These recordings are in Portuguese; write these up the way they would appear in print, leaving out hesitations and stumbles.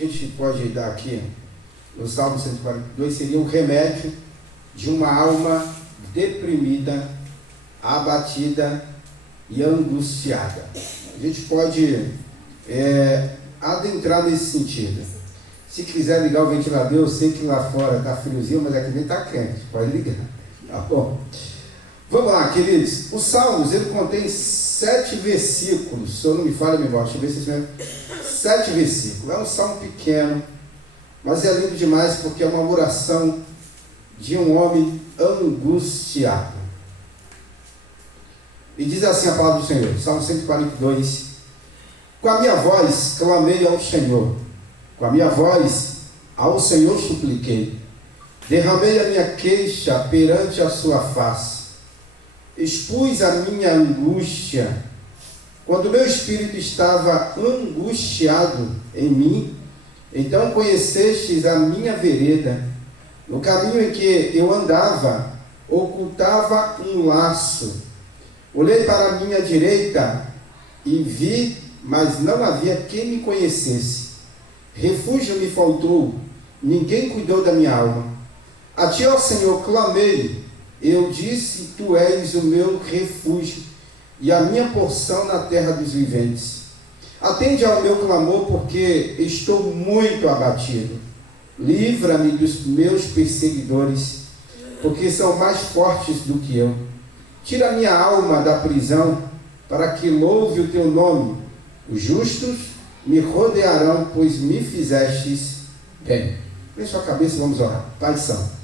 gente pode dar aqui, no Salmo 142, seria o remédio de uma alma deprimida, abatida e angustiada. A gente pode adentrar nesse sentido. Se quiser ligar o ventilador, eu sei que lá fora está friozinho, mas aqui dentro está quente, pode ligar, tá bom? Vamos lá, queridos. Os Salmos, ele contém 7 versículos, se eu não me falha a memória, deixa eu ver se vocês lembram. 7 versículos, é um salmo pequeno, mas é lindo demais porque é uma oração de um homem angustiado. E diz assim a palavra do Senhor, Salmo 142: com a minha voz clamei ao Senhor, com a minha voz ao Senhor supliquei, derramei a minha queixa perante a sua face, expus a minha angústia, quando meu espírito estava angustiado em mim, então conhecestes a minha vereda, no caminho em que eu andava, ocultava um laço, olhei para a minha direita e vi, mas não havia quem me conhecesse, refúgio me faltou, ninguém cuidou da minha alma, a ti, ó Senhor, clamei, eu disse, tu és o meu refúgio e a minha porção na terra dos viventes. Atende ao meu clamor, porque estou muito abatido. Livra-me dos meus perseguidores, porque são mais fortes do que eu. Tira a minha alma da prisão, para que louve o teu nome. Os justos me rodearão, pois me fizestes bem. Deixa a cabeça e vamos orar. Pai Santo,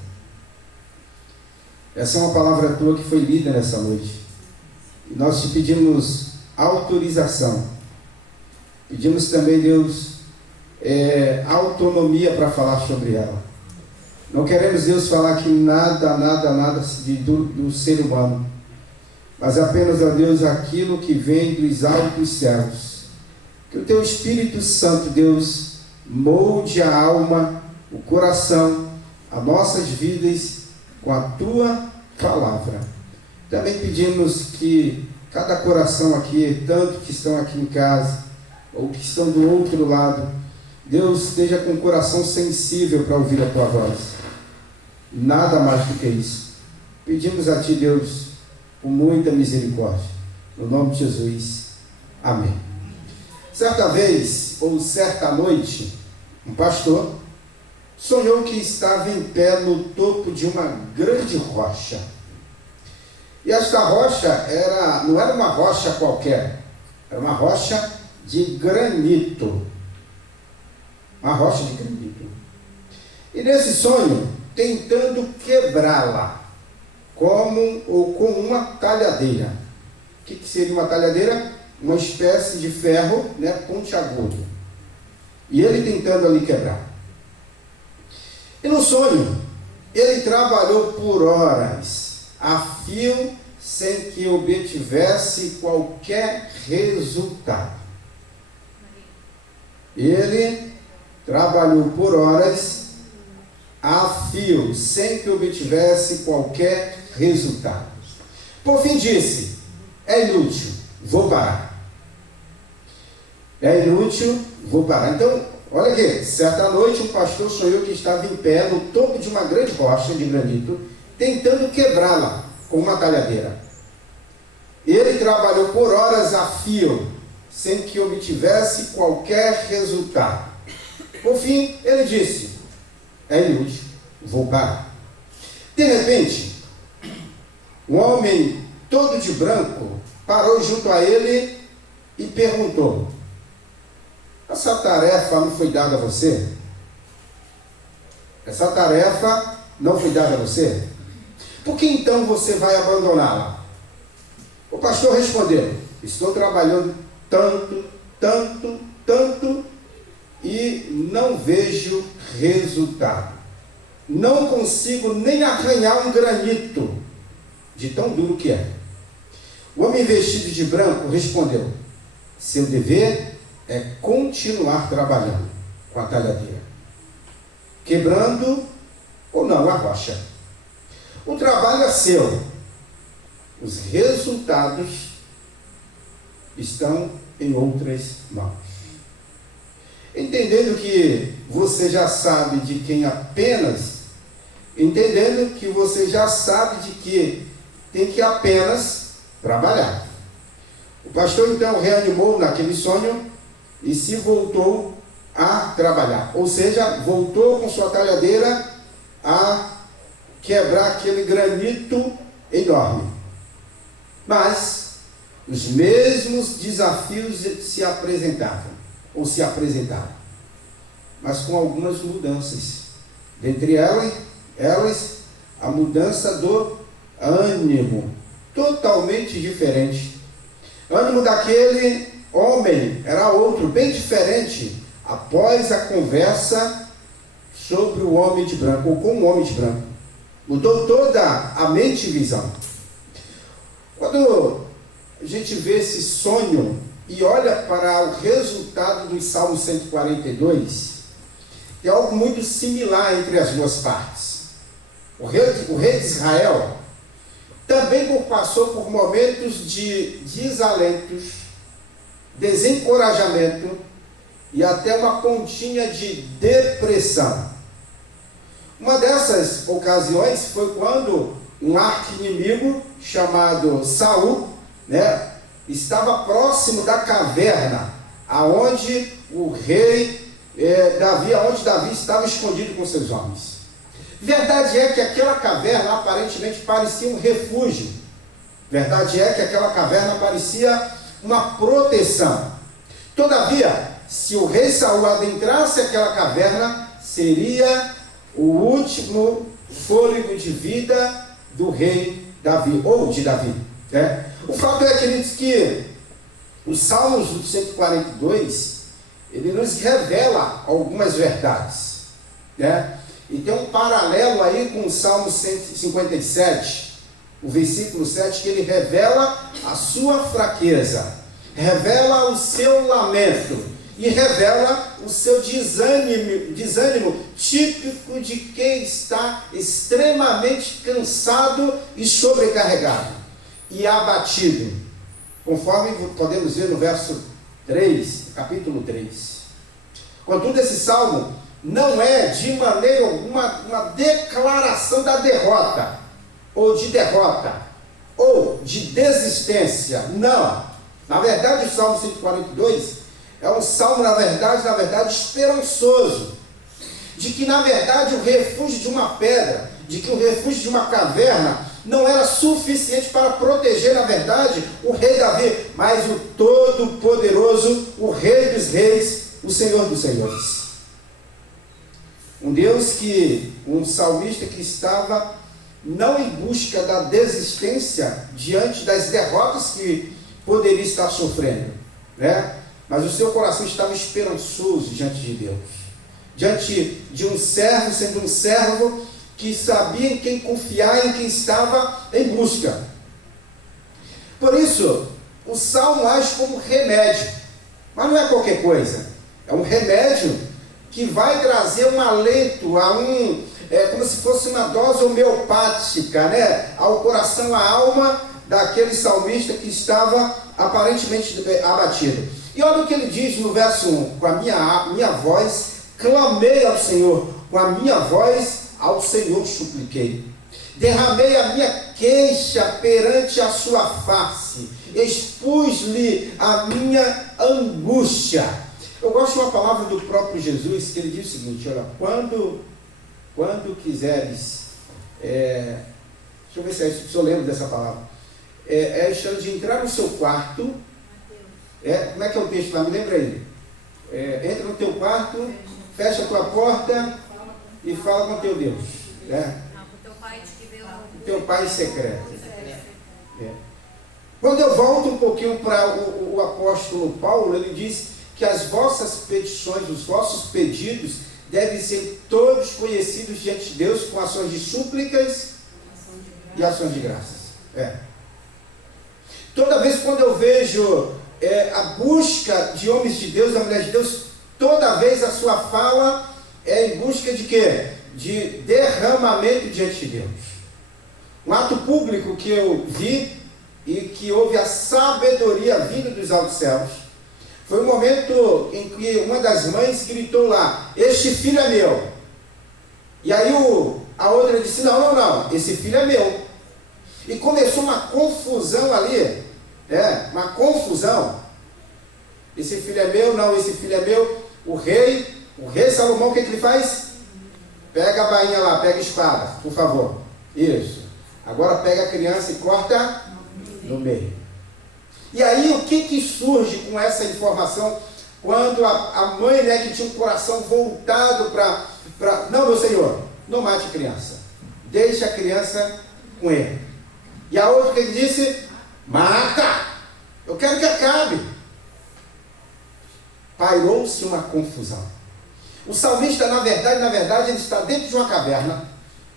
essa é uma palavra tua que foi lida nessa noite. E nós te pedimos autorização. Pedimos também, Deus, autonomia para falar sobre ela. Não queremos, Deus, falar aqui nada do ser humano, mas apenas, ó Deus, aquilo que vem dos altos céus. Que o teu Espírito Santo, Deus, molde a alma, o coração, as nossas vidas com a tua palavra. Também pedimos que cada coração aqui, tanto que estão aqui em casa, ou que estão do outro lado, Deus esteja com o coração sensível para ouvir a tua voz. Nada mais do que isso. Pedimos a ti, Deus, com muita misericórdia. No nome de Jesus. Amém. Certa vez, ou certa noite, um pastor sonhou que estava em pé no topo de uma grande rocha. E esta rocha não era uma rocha qualquer, era uma rocha de granito. Uma rocha de granito. E nesse sonho, tentando quebrá-la, com uma talhadeira. O que seria uma talhadeira? Uma espécie de ferro, pontiagudo. E ele tentando ali quebrar. E no sonho, ele trabalhou por horas, a fio, sem que obtivesse qualquer resultado. Ele trabalhou por horas, a fio, sem que obtivesse qualquer resultado. Por fim disse, é inútil, vou parar. É inútil, vou parar. Então, olha aqui, certa noite um pastor sonhou que estava em pé no topo de uma grande rocha de granito, tentando quebrá-la com uma talhadeira. Ele trabalhou por horas a fio, sem que obtivesse qualquer resultado. Por fim, ele disse, é inútil, vou parar. De repente, um homem todo de branco parou junto a ele e perguntou, essa tarefa não foi dada a você? Essa tarefa não foi dada a você? Por que então você vai abandoná-la? O pastor respondeu, estou trabalhando tanto, e não vejo resultado. Não consigo nem arranhar um granito, de tão duro que é. O homem vestido de branco respondeu, seu dever é continuar trabalhando com a talhadeira, quebrando ou não a rocha. O trabalho é seu, os resultados estão em outras mãos. entendendo que você já sabe de quem apenas, entendendo que você já sabe de que tem que apenas trabalhar. O pastor então reanimou naquele sonho e se voltou a trabalhar, ou seja, voltou com sua talhadeira a quebrar aquele granito enorme. Mas os mesmos desafios se apresentavam, mas com algumas mudanças. Dentre elas, a mudança do ânimo, totalmente diferente. O ânimo daquele homem era outro, bem diferente, após a conversa sobre o homem de branco, ou com o homem de branco. Mudou toda a mente e visão. Quando a gente vê esse sonho e olha para o resultado do Salmo 142, tem algo muito similar entre as duas partes. O rei de Israel também passou por momentos de desalentos, desencorajamento e até uma pontinha de depressão. Uma dessas ocasiões foi quando um arqui-inimigo chamado Saul, estava próximo da caverna aonde o rei onde Davi estava escondido com seus homens. Verdade é que aquela caverna aparentemente parecia um refúgio. Verdade é que aquela caverna parecia uma proteção. Todavia, se o rei Saul adentrasse aquela caverna, seria o último fôlego de vida do rei Davi, ou de Davi. O fato é, queridos, que os Salmos do 142, ele nos revela algumas verdades. E tem um paralelo aí com o Salmo 157, o versículo 7, que ele revela a sua fraqueza, revela o seu lamento e revela o seu desânimo típico de quem está extremamente cansado e sobrecarregado e abatido, conforme podemos ver no verso 3, capítulo 3. Contudo, esse salmo não é de maneira alguma uma declaração da derrota, ou de desistência. Não. Na verdade, o Salmo 142 é um salmo, na verdade, esperançoso, de que, na verdade, o refúgio de uma pedra, de que o refúgio de uma caverna não era suficiente para proteger, na verdade, o rei Davi, mas o Todo-Poderoso, o Rei dos Reis, o Senhor dos Senhores. Um salmista que estava não em busca da desistência diante das derrotas que poderia estar sofrendo, mas o seu coração estava esperançoso diante de Deus, diante de um servo, sendo um servo que sabia em quem confiar, em quem estava em busca. Por isso, o salmo age como remédio, mas não é qualquer coisa, é um remédio que vai trazer um alento, como se fosse uma dose homeopática, ao coração, à alma daquele salmista que estava aparentemente abatido. E olha o que ele diz no verso 1: com a minha voz clamei ao Senhor, com a minha voz ao Senhor supliquei, derramei a minha queixa perante a sua face, expus-lhe a minha angústia. Eu gosto de uma palavra do próprio Jesus, que ele diz o seguinte: olha, quando quiseres, deixa eu ver se eu lembro dessa palavra, é a de entrar no seu quarto, como é que é o texto lá, me lembra aí, entra no teu quarto, fecha a tua porta e fala com o teu Deus, o teu pai secreto. Quando eu volto um pouquinho para o apóstolo Paulo, ele diz que as vossas petições, os vossos pedidos devem ser todos conhecidos diante de Deus com ações de súplicas e ações de graças. Toda vez quando eu vejo a busca de homens de Deus, da mulher de Deus, toda vez a sua fala é em busca de quê? De derramamento diante de Deus. Um ato público que eu vi e que houve a sabedoria vinda dos altos céus Foi um momento em que uma das mães gritou lá: este filho é meu. E aí a outra disse: não, esse filho é meu. E começou uma confusão ali, uma confusão. Esse filho é meu, não, esse filho é meu. O rei Salomão, o que ele faz? Pega a bainha lá, pega a espada, por favor. Isso. Agora pega a criança e corta no meio. E aí o que surge com essa informação? Quando a mãe, que tinha um coração voltado para... Não, meu senhor, não mate a criança. Deixe a criança com ele. E a outra que disse: mata! Eu quero que acabe. Pairou-se uma confusão. O salmista, na verdade, ele está dentro de uma caverna,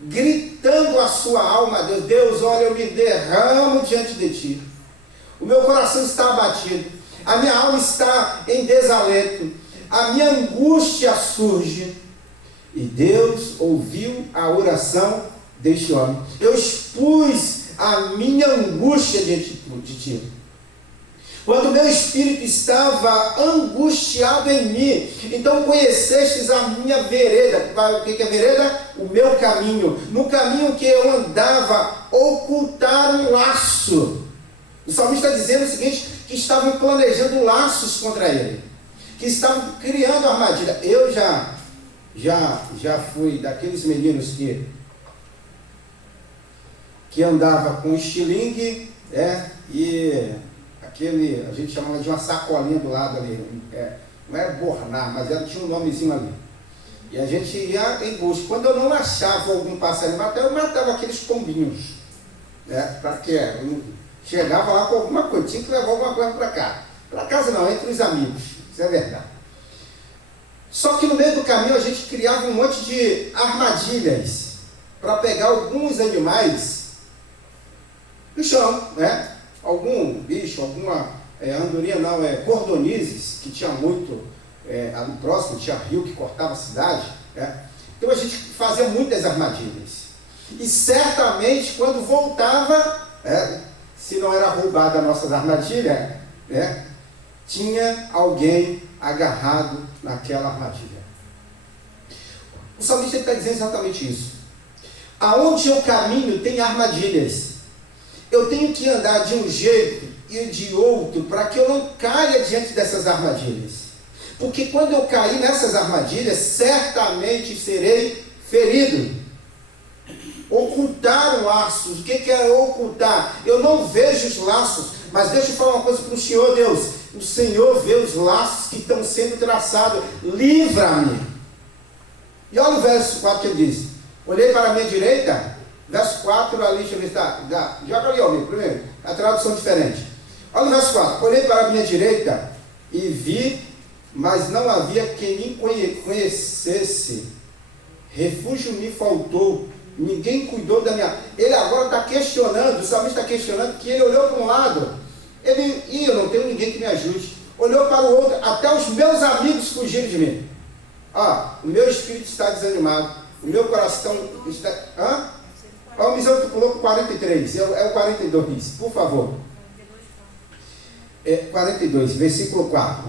gritando a sua alma a Deus: Deus, olha, eu me derramo diante de ti. O meu coração está abatido, a minha alma está em desalento, a minha angústia surge. E Deus ouviu a oração deste homem. Eu expus a minha angústia diante de ti. Quando o meu espírito estava angustiado em mim, então conhecestes a minha vereda. O que é vereda? O meu caminho. No caminho que eu andava, ocultar um laço. O salmista está dizendo o seguinte: que estavam planejando laços contra ele, que estavam criando armadilha. Eu já fui daqueles meninos que andava com estilingue, e aquele, a gente chamava de uma sacolinha do lado ali, não era bornar, mas tinha um nomezinho ali. E a gente ia em busca. Quando eu não achava algum passarinho, eu matava aqueles pombinhos. Para quê? Eu chegava lá com alguma coisa, tinha que levar alguma coisa para cá. Para casa não, entre os amigos, isso é verdade. Só que no meio do caminho a gente criava um monte de armadilhas para pegar alguns animais no chão, algum bicho, alguma andorinha, não, cordonizes, que tinha muito ali próximo, tinha rio que cortava a cidade. Então a gente fazia muitas armadilhas. E certamente quando voltava, se não era roubada a nossa armadilha, tinha alguém agarrado naquela armadilha. O salmista está dizendo exatamente isso. Aonde eu caminho tem armadilhas. Eu tenho que andar de um jeito e de outro para que eu não caia diante dessas armadilhas. Porque quando eu cair nessas armadilhas, certamente serei ferido. Ocultar laços. O que é ocultar? Eu não vejo os laços, mas deixa eu falar uma coisa para o Senhor, Deus. O Senhor vê os laços que estão sendo traçados. Livra-me. E olha o verso 4 que ele diz: olhei para a minha direita. Verso 4 ali, deixa eu ver se está. Joga ali, ó, primeiro. A tradução diferente. Olha o verso 4. Olhei para a minha direita e vi, mas não havia quem me conhecesse. Refúgio me faltou. Ninguém cuidou da minha... Ele agora está questionando, o salmista está questionando, que ele olhou para um lado, eu não tenho ninguém que me ajude. Olhou para o outro, até os meus amigos fugiram de mim. O meu espírito está desanimado, o meu coração está... Olha o Misão que pulou com 43, é o 42, por favor. 42, versículo 4.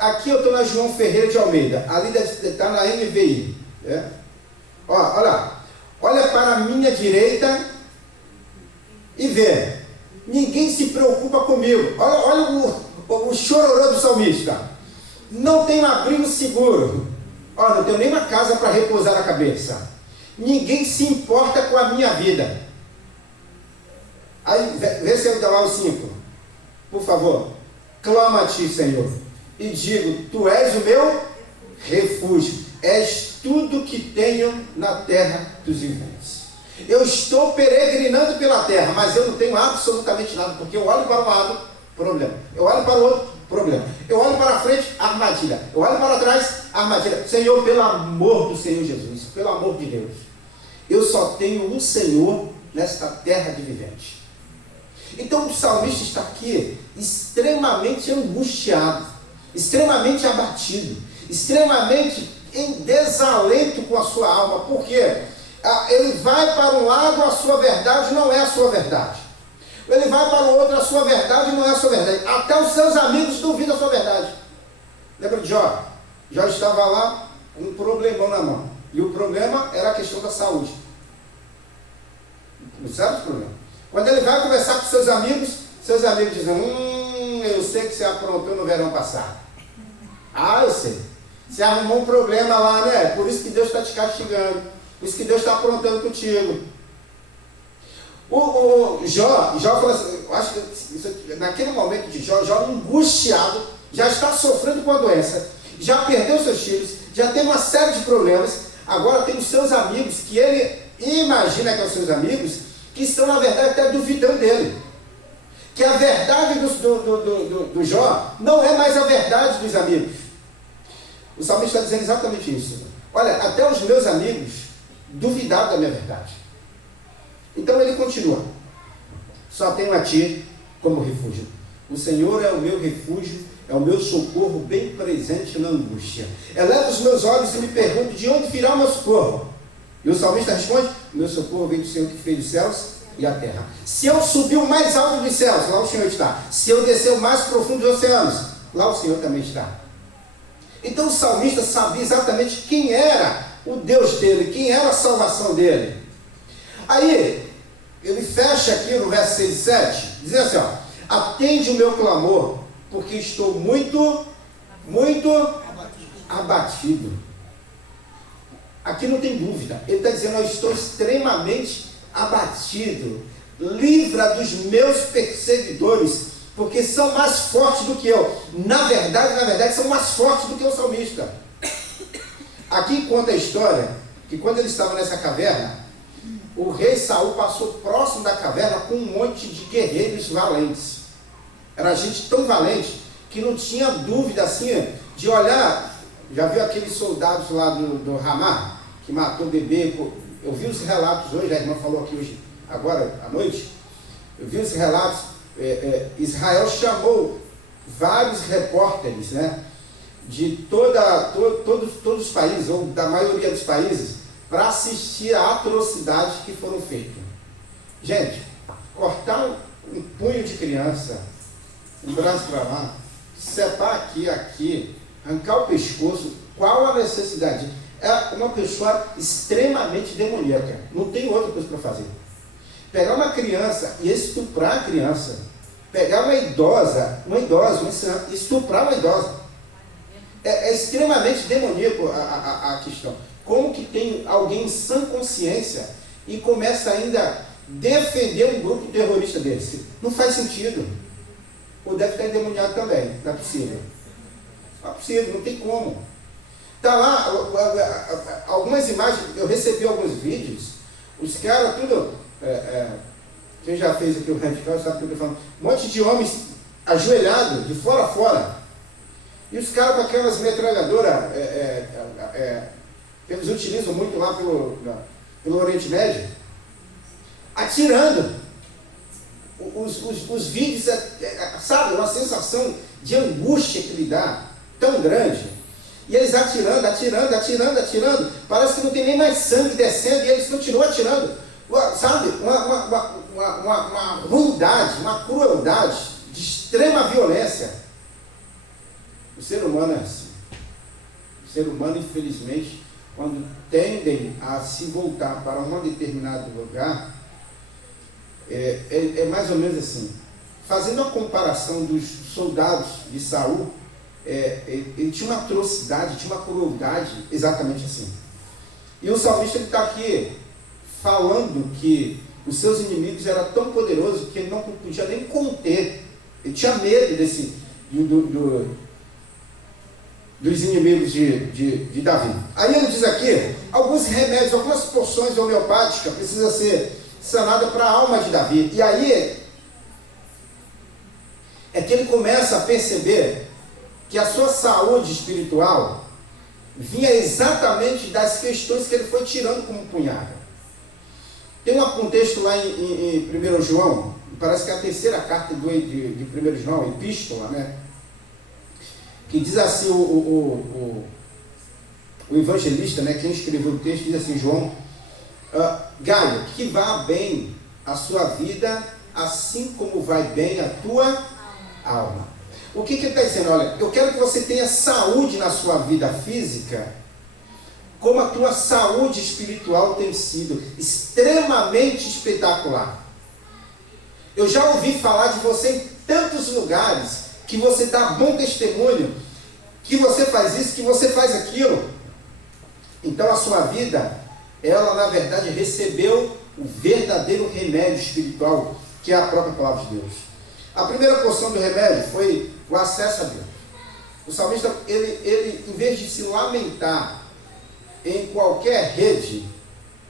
Aqui eu estou na João Ferreira de Almeida, ali deve estar na NVI. Olha para a minha direita e vê. Ninguém se preocupa comigo. Olha o chororô do salmista. Não tenho abrigo seguro. Não tenho nenhuma casa para repousar a cabeça. Ninguém se importa com a minha vida. Aí, vê se eu dá lá o 5. Por favor. Clama a ti, Senhor, e digo: tu és o meu refúgio. És tudo que tenho na terra dos viventes. Eu estou peregrinando pela terra, mas eu não tenho absolutamente nada, porque eu olho para um lado, problema. Eu olho para o outro, problema. Eu olho para a frente, armadilha. Eu olho para trás, armadilha. Senhor, pelo amor do Senhor Jesus, pelo amor de Deus, eu só tenho um Senhor nesta terra de vivente. Então o salmista está aqui extremamente angustiado, extremamente abatido, extremamente em desalento com a sua alma. Por quê? Ele vai para um lado, a sua verdade não é a sua verdade. Ele vai para o outro, a sua verdade não é a sua verdade. Até os seus amigos duvidam da sua verdade. Lembra de Jó? Jó estava lá com um problemão na mão. E o problema era a questão da saúde. Não sabe o problema? Quando ele vai conversar com seus amigos dizem, eu sei que você aprontou no verão passado. Ah, eu sei. Você arrumou um problema lá, né? Por isso que Deus está te castigando. Por isso que Deus está aprontando contigo. O Jó falou assim, eu acho que naquele momento de Jó angustiado, já está sofrendo com a doença, já perdeu seus filhos, já tem uma série de problemas, agora tem os seus amigos, que ele imagina que são seus amigos, que estão na verdade até duvidando dele. Que a verdade do Jó não é mais a verdade dos amigos. O salmista está dizendo exatamente isso. Olha, até os meus amigos duvidaram da minha verdade. Então ele continua. Só tenho a ti como refúgio. O Senhor é o meu refúgio, é o meu socorro bem presente na angústia. Eleva os meus olhos e me pergunto, de onde virá o meu socorro? E o salmista responde, o meu socorro vem do Senhor que fez os céus e a terra. Se eu subir o mais alto dos céus, lá o Senhor está. Se eu descer o mais profundo dos oceanos, lá o Senhor também está. Então o salmista sabia exatamente quem era o Deus dele, quem era a salvação dele. Aí, ele fecha aqui no verso 6 e 7, dizendo assim, ó, atende o meu clamor, porque estou muito abatido. Aqui não tem dúvida, ele está dizendo, eu estou extremamente abatido, livra dos meus perseguidores, porque são mais fortes do que eu. Na verdade, são mais fortes do que o salmista. Aqui conta a história, que quando ele estava nessa caverna, o rei Saul passou próximo da caverna com um monte de guerreiros valentes. Era gente tão valente que não tinha dúvida assim de olhar. Já viu aqueles soldados lá do Ramá, que matou o bebê? Eu vi os relatos hoje, a irmã falou aqui hoje, agora à noite. Eu vi os relatos. Israel chamou vários repórteres, né, de todos os países, ou da maioria dos países, para assistir a atrocidades que foram feitas. Gente, cortar um punho de criança, um braço para lá, separar aqui, arrancar o pescoço, qual a necessidade? É uma pessoa extremamente demoníaca, não tem outra coisa para fazer. Pegar uma criança e estuprar a criança, pegar uma idosa, estuprar uma idosa, é extremamente demoníaco a questão. Como que tem alguém em sã consciência e começa ainda a defender um grupo terrorista desse? Não faz sentido. Ou deve estar endemoniado também, não é possível. Não é possível, não tem como. Está lá, algumas imagens, eu recebi alguns vídeos, os caras tudo, quem já fez aqui o radical sabe o que eu estou falando, um monte de homens ajoelhados, de fora a fora, e os caras com aquelas metralhadoras, que eles utilizam muito lá pelo Oriente Médio, atirando. Os vídeos, sabe, uma sensação de angústia que lhe dá, tão grande. E eles atirando, parece que não tem nem mais sangue descendo, e eles continuam atirando. Sabe, uma ruindade, uma crueldade, de extrema violência. O ser humano é assim. O ser humano, infelizmente, quando tendem a se voltar para um determinado lugar, é mais ou menos assim. Fazendo a comparação dos soldados de Saul, ele tinha uma atrocidade, tinha uma crueldade exatamente assim. E o salmista está aqui falando que os seus inimigos eram tão poderosos que ele não podia nem conter. Ele tinha medo dos inimigos de Davi. Aí ele diz aqui, alguns remédios, algumas porções homeopáticas precisam ser sanadas para a alma de Davi. E aí é que ele começa a perceber que a sua saúde espiritual vinha exatamente das questões que ele foi tirando como punhado. Tem um texto lá em 1 João, parece que é a terceira carta de 1 João, epístola, né? Que diz assim, o evangelista, né, quem escreveu o texto, diz assim, João, Gaio, que vá bem a sua vida assim como vai bem a tua alma. O que ele está dizendo? Olha, eu quero que você tenha saúde na sua vida física, como a tua saúde espiritual tem sido extremamente espetacular. Eu já ouvi falar de você em tantos lugares, que você dá bom testemunho, que você faz isso, que você faz aquilo. Então a sua vida, ela na verdade recebeu o verdadeiro remédio espiritual, que é a própria palavra de Deus. A primeira porção do remédio foi o acesso a Deus. O salmista, ele em vez de se lamentar em qualquer rede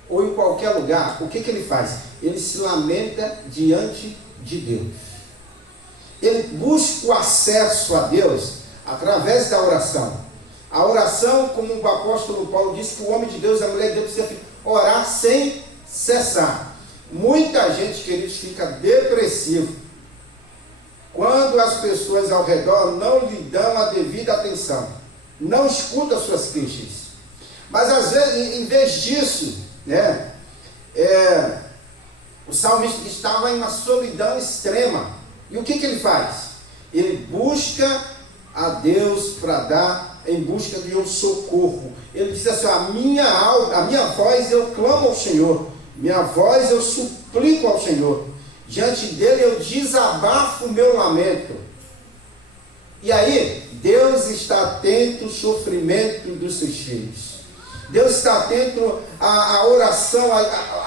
ou em qualquer lugar, o que ele faz? Ele se lamenta diante de Deus. Ele busca o acesso a Deus através da oração. A oração, como o apóstolo Paulo disse, que o homem de Deus, a mulher de Deus, precisa orar sem cessar. Muita gente, queridos, fica depressivo quando as pessoas ao redor não lhe dão a devida atenção, não escutam as suas queixas. Mas às vezes, em vez disso, né, o salmista estava em uma solidão extrema. E o que ele faz? Ele busca a Deus para dar em busca de um socorro. Ele diz assim: a minha voz eu clamo ao Senhor, minha voz eu suplico ao Senhor, diante dele eu desabafo o meu lamento. E aí, Deus está atento ao sofrimento dos seus filhos. Deus está atento à oração,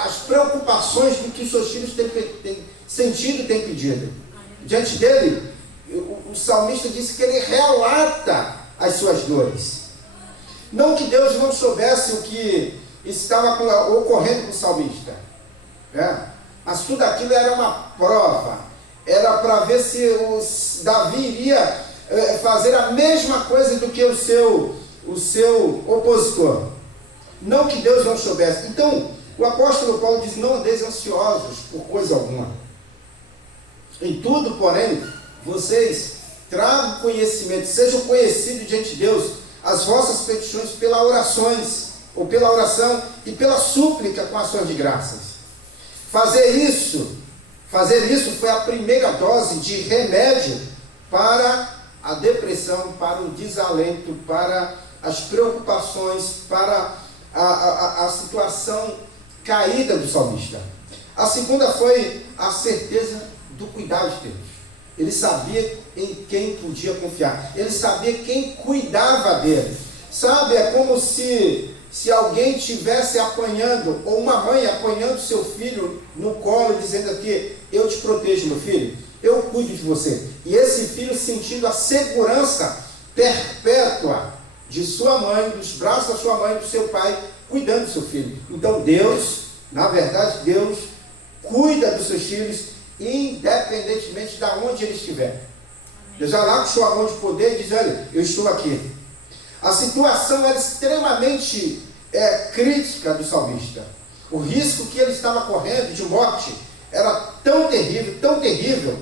às preocupações do que os seus filhos têm sentido e têm pedido. Diante dele, o salmista disse que ele relata as suas dores. Não que Deus não soubesse o que estava ocorrendo com o salmista, né? Mas tudo aquilo era uma prova, era para ver se Davi iria fazer a mesma coisa do que o seu opositor. Não que Deus não soubesse. Então, o apóstolo Paulo diz: não andeis ansiosos por coisa alguma. Em tudo, porém, vocês tragam conhecimento, sejam conhecidos diante de Deus as vossas petições pela oração e pela súplica com ações de graças. Fazer isso foi a primeira dose de remédio para a depressão, para o desalento, para as preocupações, para a situação caída do salmista. A segunda foi a certeza do cuidado de Deus. Ele sabia em quem podia confiar. Ele sabia quem cuidava dele. Sabe, é como se alguém estivesse apanhando, ou uma mãe apanhando seu filho no colo, dizendo aqui: eu te protejo, meu filho, eu cuido de você. E esse filho sentindo a segurança perpétua de sua mãe, dos braços da sua mãe, do seu pai, cuidando do seu filho. Então Deus, na verdade, Deus cuida dos seus filhos, independentemente de onde ele estiver. Deus vai lá com sua mão de poder e diz: olha, eu estou aqui. A situação era extremamente crítica do salmista. O risco que ele estava correndo de morte era tão terrível,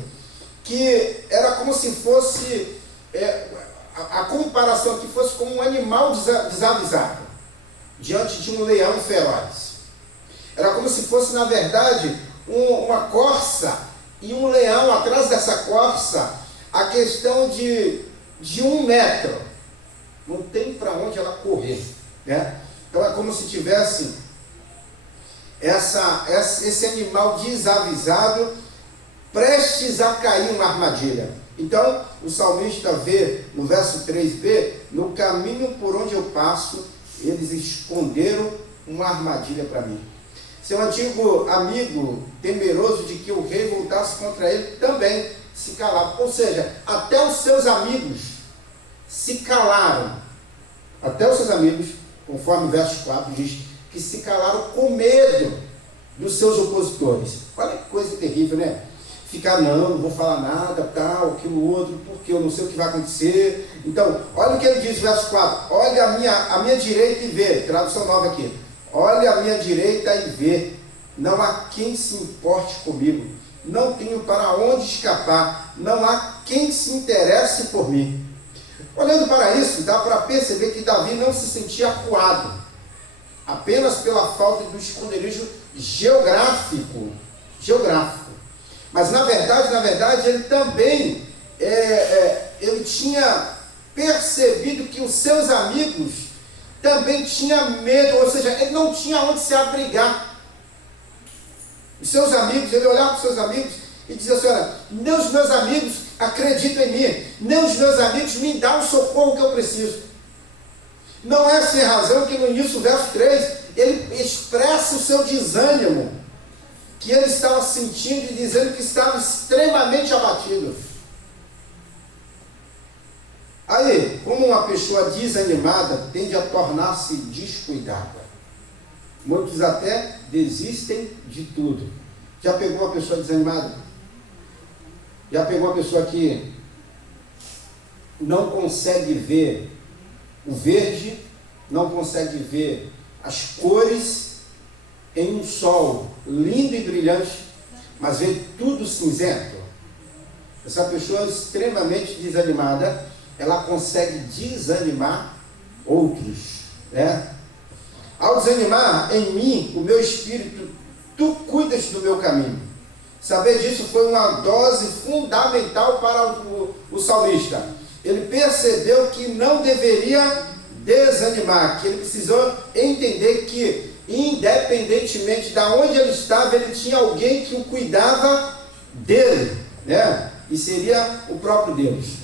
que era como se fosse, a comparação aqui fosse como um animal desavisado diante de um leão feroz. Era como se fosse, na verdade, uma corça e um leão atrás dessa corça, a questão de 1 metro. Não tem para onde ela correr, né? Então é como se tivesse esse animal desavisado, prestes a cair uma armadilha. Então o salmista vê no verso 3b: no caminho por onde eu passo, eles esconderam uma armadilha para mim. Seu antigo amigo, temeroso de que o rei voltasse contra ele, também se calava. Ou seja, até os seus amigos se calaram. Até os seus amigos, conforme o verso 4 diz, que se calaram com medo dos seus opositores. Olha que coisa terrível, né? Ficar: não vou falar nada, tal, aquilo outro, porque eu não sei o que vai acontecer. Então, olha o que ele diz, verso 4: olha a minha direita e vê. Tradução nova aqui: olha a minha direita e vê, não há quem se importe comigo, não tenho para onde escapar, não há quem se interesse por mim. Olhando para isso, dá para perceber que Davi não se sentia acuado, apenas pela falta do esconderijo geográfico. Mas na verdade, ele também ele tinha percebido que os seus amigos também tinham medo, ou seja, ele não tinha onde se abrigar. Os seus amigos, ele olhava para os seus amigos e dizia assim: olha, nem os meus amigos acreditam em mim, nem os meus amigos me dão o socorro que eu preciso. Não é sem razão que no início do verso 3, ele expressa o seu desânimo, que ele estava sentindo e dizendo que estava extremamente abatido. Aí, como uma pessoa desanimada tende a tornar-se descuidada. Muitos até desistem de tudo. Já pegou uma pessoa desanimada? Já pegou uma pessoa que não consegue ver o verde, não consegue ver as cores em um sol lindo e brilhante, mas vê tudo cinzento? Essa pessoa extremamente desanimada, ela consegue desanimar outros, né? Ao desanimar em mim, o meu espírito, tu cuidas do meu caminho. Saber disso foi uma dose fundamental para o salmista. Ele percebeu que não deveria desanimar, que ele precisou entender que, independentemente de onde ele estava, ele tinha alguém que o cuidava dele, né? E seria o próprio Deus.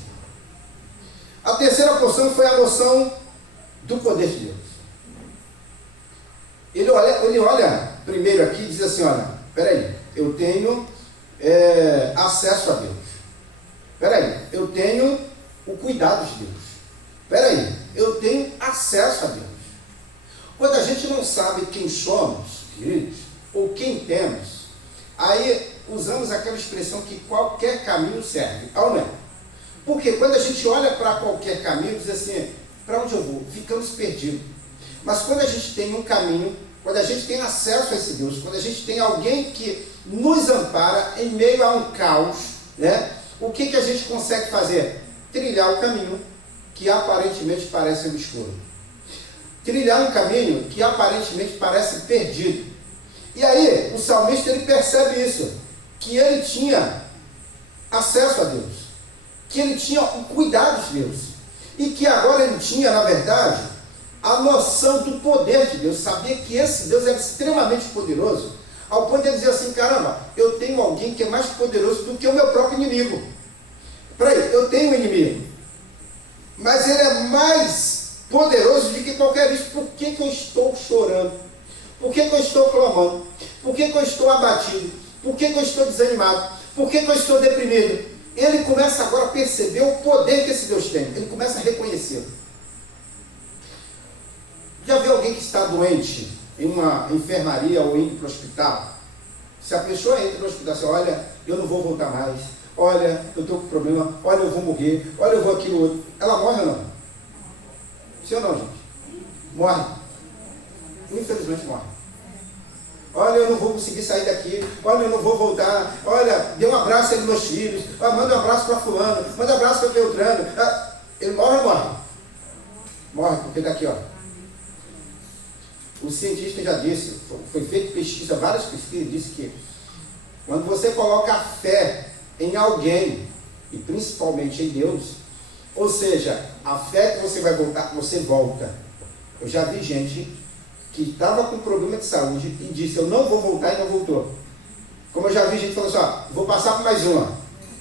A terceira porção foi a noção do poder de Deus. Ele olha primeiro aqui e diz assim: olha, peraí, eu tenho acesso a Deus. Peraí, eu tenho o cuidado de Deus. Peraí, eu tenho acesso a Deus. Quando a gente não sabe quem somos, queridos, ou quem temos, aí usamos aquela expressão que qualquer caminho serve, ou não? Porque quando a gente olha para qualquer caminho, diz assim: para onde eu vou? Ficamos perdidos. Mas quando a gente tem um caminho, quando a gente tem acesso a esse Deus, quando a gente tem alguém que nos ampara em meio a um caos, né? O que a gente consegue fazer? Trilhar o caminho que aparentemente parece obscuro. Trilhar um caminho que aparentemente parece perdido. E aí, o salmista, ele percebe isso, que ele tinha acesso a Deus, que ele tinha o cuidado de Deus, e que agora ele tinha, na verdade, a noção do poder de Deus. Sabia que esse Deus era extremamente poderoso, ao ponto de ele dizer assim: caramba, eu tenho alguém que é mais poderoso do que o meu próprio inimigo. Peraí, eu tenho um inimigo, mas ele é mais poderoso do que qualquer isso. Por que eu estou chorando? Por que eu estou clamando? Por que eu estou abatido? Por que eu estou desanimado? Por que eu estou deprimido? Ele começa agora a perceber o poder que esse Deus tem. Ele começa a reconhecê-lo. Já viu alguém que está doente em uma enfermaria ou indo para o hospital? Se a pessoa entra no hospital e diz: olha, eu não vou voltar mais, olha, eu estou com problema, olha, eu vou morrer, olha, eu vou aquilo outro. Ela morre ou não? Sim ou não, gente? Morre. Infelizmente morre. Olha, eu não vou conseguir sair daqui, olha, eu não vou voltar, olha, dê um abraço aí nos meus filhos, manda um abraço para fulano, manda um abraço para Beltrano. Ele morre ou morre? Morre, porque está aqui, ó. O cientista já disse, foi feita pesquisa, várias pesquisas, disse que quando você coloca a fé em alguém, e principalmente em Deus, ou seja, a fé que você vai voltar, você volta. Eu já vi gente que estava com problema de saúde e disse: eu não vou voltar, e não voltou. Como eu já vi gente falando assim: ó, vou passar por mais uma,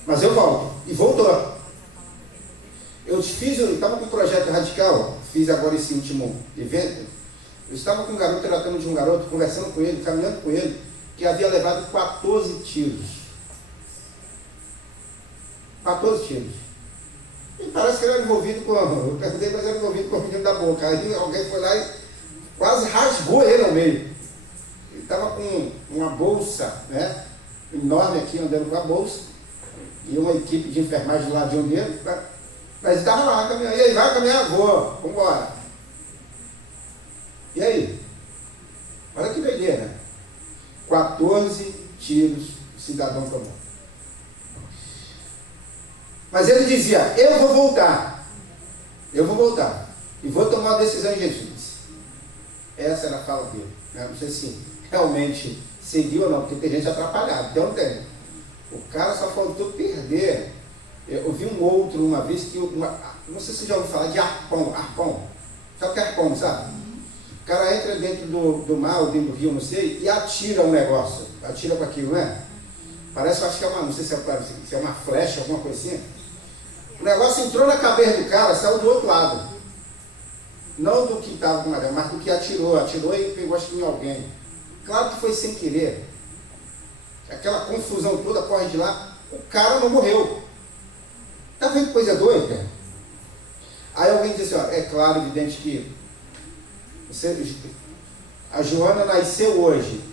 mas eu volto, e voltou. Eu estava com um projeto radical, fiz agora esse último evento. Eu estava com um garoto, tratando de um garoto, conversando com ele, caminhando com ele, que havia levado 14 tiros. 14 tiros. E parece que ele era envolvido com... Eu perguntei, mas era envolvido com o menino da boca. Aí alguém foi lá e quase rasgou ele ao meio. Ele estava com uma bolsa, né, enorme aqui, andando com a bolsa, e uma equipe de enfermagem lá de onde ele, mas estava lá caminhando. E aí, vai caminhar? Vou, vamos embora. E aí? Olha que doideira, né? 14 tiros o cidadão tomou. Mas ele dizia: eu vou voltar. Eu vou voltar. E vou tomar uma decisão em Jesus. Essa era a fala dele. Não sei se realmente seguiu ou não, porque tem gente atrapalhada. Então tem. O cara só faltou perder. Eu vi um outro uma vez que, não sei se você já ouviu falar de arpão. Sabe o que é arpão, sabe? O cara entra dentro do mar, ou dentro do rio, não sei, e atira um negócio. Atira com aquilo, né? Parece, acho que é uma, não sei se é uma flecha, alguma coisa assim. O negócio entrou na cabeça do cara, saiu do outro lado. Não do que estava com a mas do que atirou. Atirou e pegou, acho que em alguém. Claro que foi sem querer. Aquela confusão toda, corre de lá. O cara não morreu. Tá vendo que coisa doida? Aí alguém disse assim, ó, é claro, evidente que a Joana nasceu hoje.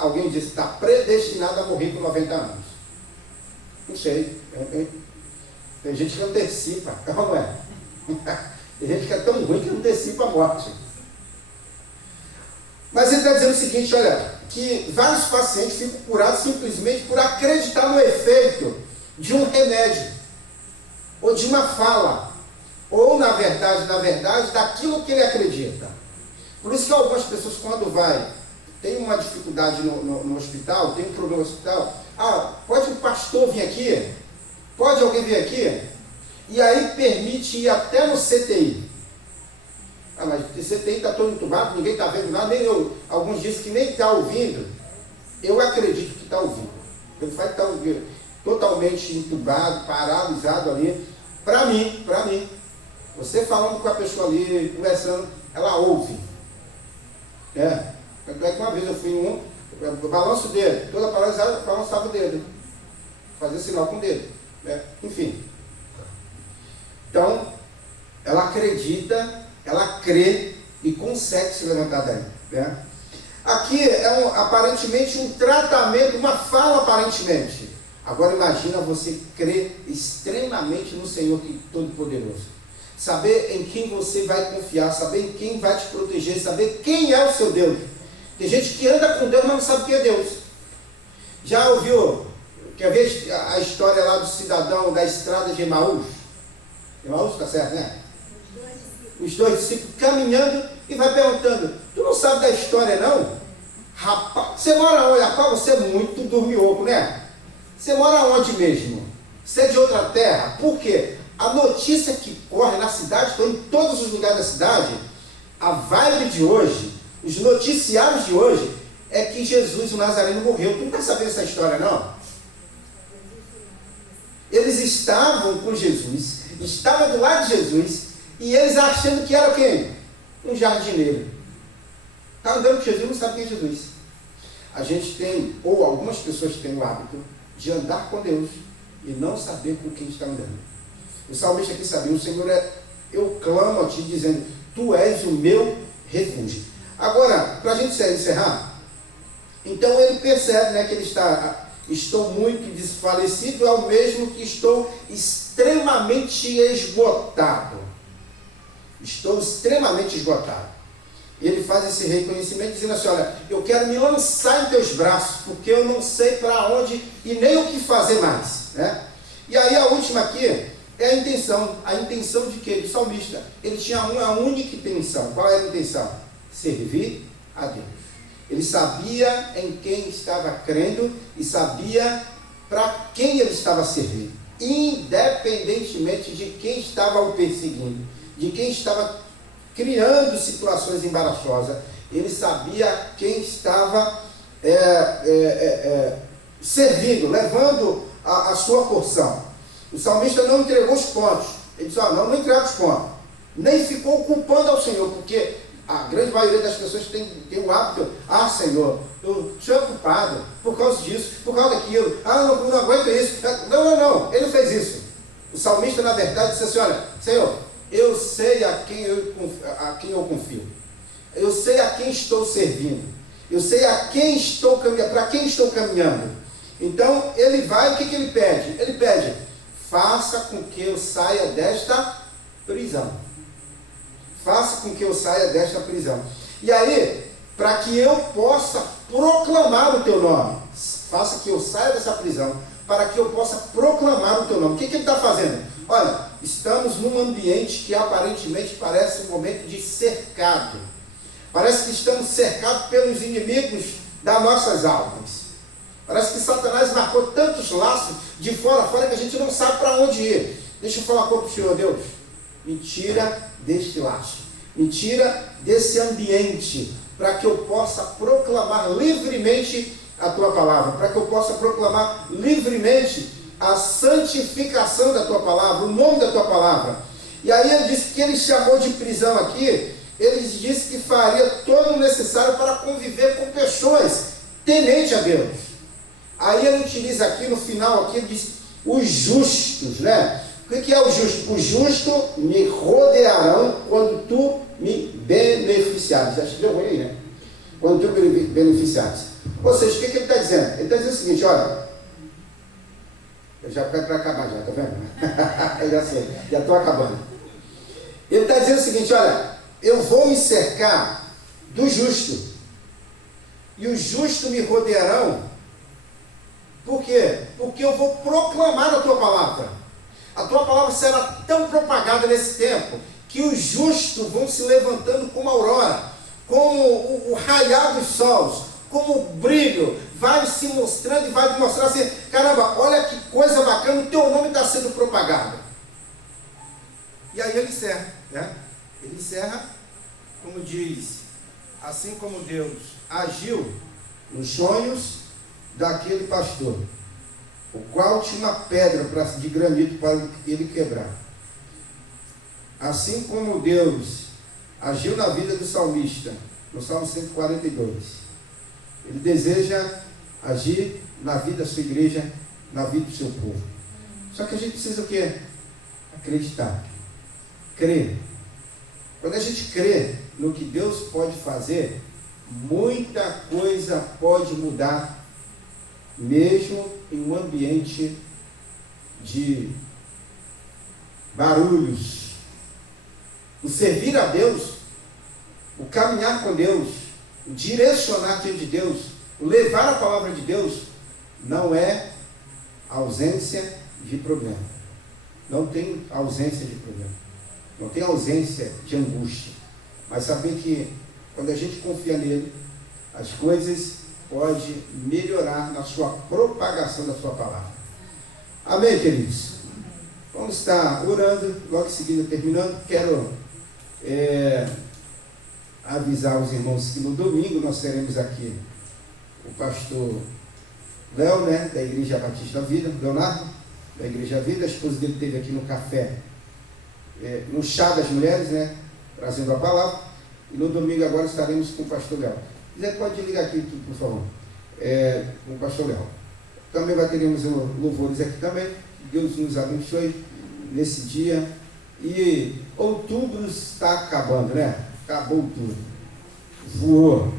Alguém disse, está predestinada a morrer com 90 anos. Não sei. Tem gente que antecipa, não é? Tem gente que é tão ruim que antecipa a morte. Mas ele está dizendo o seguinte, olha, que vários pacientes ficam curados simplesmente por acreditar no efeito de um remédio, ou de uma fala, ou na verdade, daquilo que ele acredita. Por isso que algumas pessoas, quando tem uma dificuldade no hospital, tem um problema no hospital, pode um pastor vir aqui? Pode alguém vir aqui? E aí permite ir até no CTI. Mas o CTI está todo entubado, ninguém está vendo nada, nem eu. Alguns dizem que nem está ouvindo. Eu acredito que está ouvindo. Ele vai estar totalmente entubado, paralisado ali. Para mim, você falando com a pessoa ali, conversando, ela ouve. Tanto é que uma vez eu fui eu balanço o dedo, toda paralisada, balançava o dedo. Fazia sinal com o dedo. Enfim. Então, ela acredita, ela crê e consegue se levantar daí. Aqui é aparentemente um tratamento, uma fala aparentemente. Agora imagina você crer extremamente no Senhor Todo-Poderoso. Saber em quem você vai confiar, saber em quem vai te proteger, saber quem é o seu Deus. Tem gente que anda com Deus, mas não sabe quem é Deus. Já ouviu, quer ver a história lá do cidadão da estrada de Emaús? Emaús, está certo, né? Os dois discípulos caminhando e vai perguntando, tu não sabe da história não? Rapaz, você mora onde? Rapaz, você é muito dormioco, né? Você mora onde mesmo? Você é de outra terra? Por quê? A notícia que corre na cidade, estou em todos os lugares da cidade, a vibe de hoje, os noticiários de hoje, é que Jesus, o Nazareno, morreu. Tu não quer saber essa história, não? Eles estavam com Jesus, estavam do lado de Jesus, e eles achando que era quem? Um jardineiro. Está andando com Jesus e não sabe quem é Jesus. A gente tem, ou algumas pessoas têm o hábito de andar com Deus e não saber com quem está andando. O salmista aqui sabia, o Senhor eu clamo a ti dizendo, tu és o meu refúgio. Agora, para a gente encerrar, então ele percebe, que ele estou muito desfalecido, é o mesmo que estou extremamente esgotado. Estou extremamente esgotado. E ele faz esse reconhecimento dizendo assim, olha, eu quero me lançar em teus braços, porque eu não sei para onde e nem o que fazer mais. E aí a última aqui é a intenção. A intenção de quê? Do salmista. Ele tinha uma única intenção. Qual era a intenção? Servir a Deus. Ele sabia em quem estava crendo e sabia para quem ele estava servindo, independentemente de quem estava o perseguindo, de quem estava criando situações embaraçosas. Ele sabia quem estava servindo, levando a sua porção. O salmista não entregou os pontos. Ele disse, não entrega os pontos. Nem ficou culpando ao Senhor, porque a grande maioria das pessoas tem o hábito, Senhor, o Senhor é culpado por causa disso, por causa daquilo, não aguento isso. Não, ele não fez isso. O salmista, na verdade, disse assim, olha, Senhor, eu sei a quem eu confio, eu sei a quem estou servindo, eu sei a quem estou caminhando, para quem estou caminhando. Então, ele vai, o que ele pede? Ele pede, faça com que eu saia desta prisão. Faça com que eu saia desta prisão. E aí, para que eu possa proclamar o teu nome, faça que eu saia dessa prisão, para que eu possa proclamar o teu nome. O que ele está fazendo? Olha, estamos num ambiente que aparentemente parece um momento de cercado. Parece que estamos cercados pelos inimigos das nossas almas. Parece que Satanás marcou tantos laços de fora a fora que a gente não sabe para onde ir. Deixa eu falar uma coisa para o Senhor, Deus. Me tira deste laço. Me tira desse ambiente, para que eu possa proclamar livremente a Tua palavra, para que eu possa proclamar livremente a santificação da Tua palavra, o nome da Tua palavra. E aí ele disse que ele chamou de prisão aqui, ele disse que faria todo o necessário para conviver com pessoas temente a Deus. Aí ele utiliza aqui no final, aqui ele diz os justos, né? O que é o justo? O justo me rodearão quando tu me beneficiares. Já te deu ruim aí, né? Quando tu me beneficiares. Ou seja, o que ele está dizendo? Ele está dizendo o seguinte, olha, eu já quero para acabar já, tá vendo? Eu já sei, já estou acabando. Ele está dizendo o seguinte, olha, eu vou me cercar do justo, e os justos me rodearão. Por quê? Porque eu vou proclamar a Tua palavra. A Tua palavra será tão propagada nesse tempo, que os justos vão se levantando como a aurora, como o raiar dos sols, como o brilho, vai se mostrando e vai mostrar assim, caramba, olha que coisa bacana, o Teu nome está sendo propagado. E aí ele encerra, né? Ele encerra, como diz, assim como Deus agiu nos sonhos daquele pastor, o qual tinha uma pedra de granito para ele quebrar. Assim como Deus agiu na vida do salmista, no Salmo 142, Ele deseja agir na vida da sua igreja, na vida do seu povo. Só que a gente precisa o quê? Acreditar. Crer. Quando a gente crê no que Deus pode fazer, muita coisa pode mudar, mesmo em um ambiente de barulhos. O servir a Deus, o caminhar com Deus, o direcionar diante de Deus, o levar a palavra de Deus, não é ausência de problema. Não tem ausência de problema. Não tem ausência de angústia. Mas saber que quando a gente confia nele, as coisas podem melhorar na sua propagação da sua palavra. Amém, queridos? Vamos estar orando, logo em seguida terminando. Quero avisar os irmãos que no domingo nós teremos aqui o pastor Léo, né, da Igreja Batista Vida, Leonardo, da Igreja Vida. A esposa dele esteve aqui no café, no chá das mulheres, né, trazendo a palavra. E no domingo agora estaremos com o pastor Léo. Se quiser, pode ligar aqui, por favor, com o pastor Léo. Também teremos louvores aqui também. Deus nos abençoe nesse dia. E outubro está acabando, né? Acabou tudo. Voou.